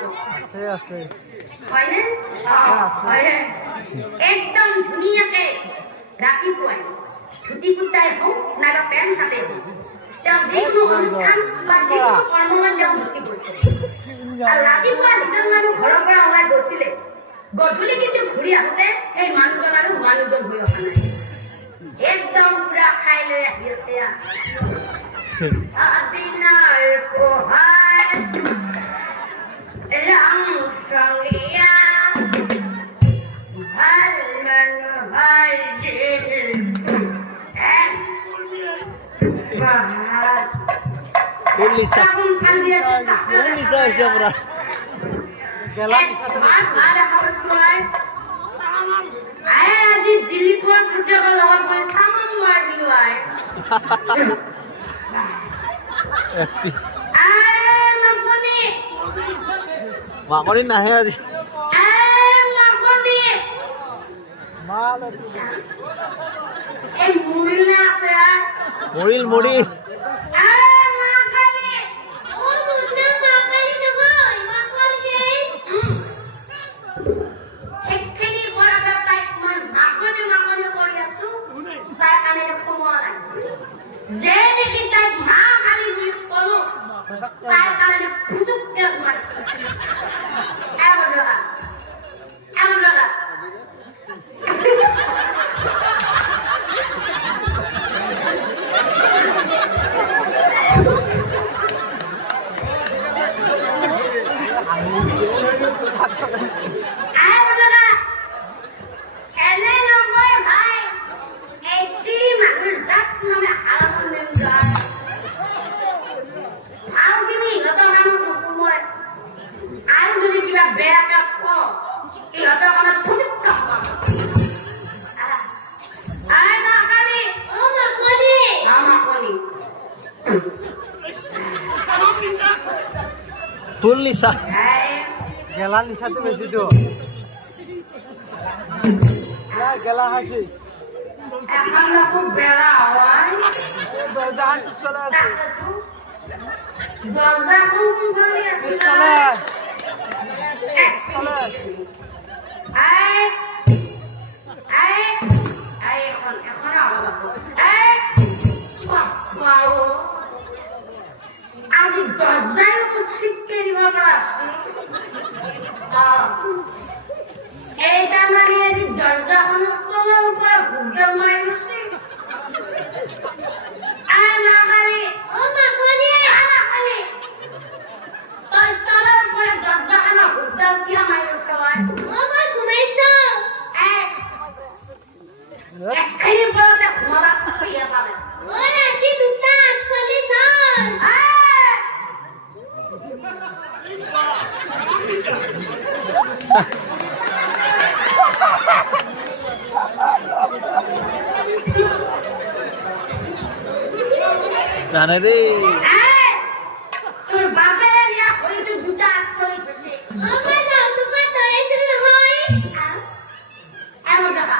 বনাব আছে হয়নে হয় একদম ধুনীয়াকে ৰাতিপুৱাই ধুতি কুৰ্তাই হওক নাইবা পেণ্ট চাৰ্টেই হওক তেওঁ যিকোনো অনুষ্ঠান বা যিকোনো কৰ্মলৈ তেওঁ গুচি গৈছে আৰু ৰাতিপুৱা যিজন মানুহ ঘৰৰ পৰা ওলাই গৈছিলে গধূলি কিন্তু ঘূৰি আহোঁতে সেই মানুহজন আৰু মানুহজন হৈ অহা নাই একদম পুৰা খাই লৈ আহি আছে আদিনাৰ পোহাৰ ৰং চঙীয়া ভাল মানুহৰ দিল Lisa siapa? Jalan satu. Ada harus mulai. Ayah di diliput kerja kalau mau sama mulai dimulai. Makoni. Makoni nahe di. Makoni. Malah. Muril na saya. Muril. Full Lisa. Jalan Lisa tuh begitu tuh. Ya, jalan hasil. Emang aku bela awal. Jangan salah. Boleh aku kembali ya sih. Salah. আজি দরজায় মুখ ছিটকে দিব পারছি এইটা মানে আজি দরজাখন তলৰ পৰা ঘুৰতে মাৰিছি মাকানি তই তলৰ পৰা দৰজাখন ঘুৰতে কিয় মাৰিছ মই ঘুমাইছো একখানি পৰতে ঘুমাবাক খুলিয়ে পালে ৰাতি 2:48 Sana deh. তোর বাপের ইয়া হইছে 2:48 আমার না তোমার তো এসে হয় এমন টাকা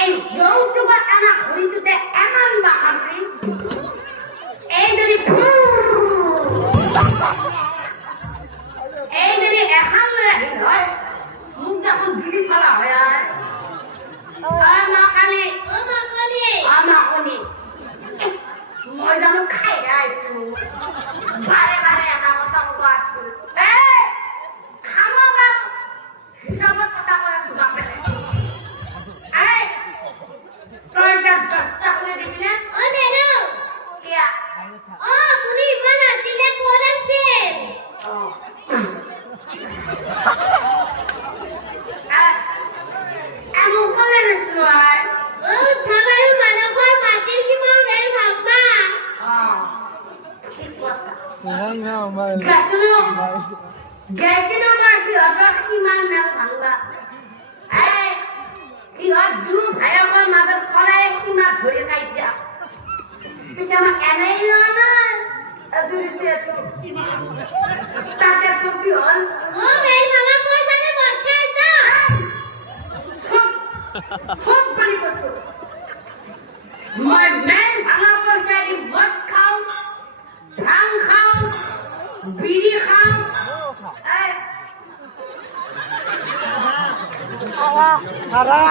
এই যৌতুক আনা হইতে এমন বাহাবে এই যদি এখন রাখি হয় মুখ যখন দিদি ফেলা হয় আর মাকানি মই জানো খাই আইছো বারে এটা কথা কব আছো খাব পাৰো হিচাপত কথা কৈ আছো বাপেৰে তই যাত্ৰা কৰি দিবিনে বেনো কিয়া আপুনি ইমান ৰাতিলে ক'ত আছে আমুকলে ৰৈছো থাবাৰু মানুহৰ মাটিৰ কিমান বেল ভাববা ঠিক কথা গেছিলো মই সিহঁতৰ সিমান মেল ভাঙবা সিহঁত দু ভাইকৰ মাজত সদায় সীমা ধৰি কাইতিয়া পিছে আমাক এনেই লোৱা নাই তাতে তো কি হ'ল মেল ভাঙা পইচা নে মদ খাইছা সব পানি বস্তু মই মেল ভাঙা পইচা দি মদ খাওঁ ভাং খাওঁ বিড়ি খাওঁ সারা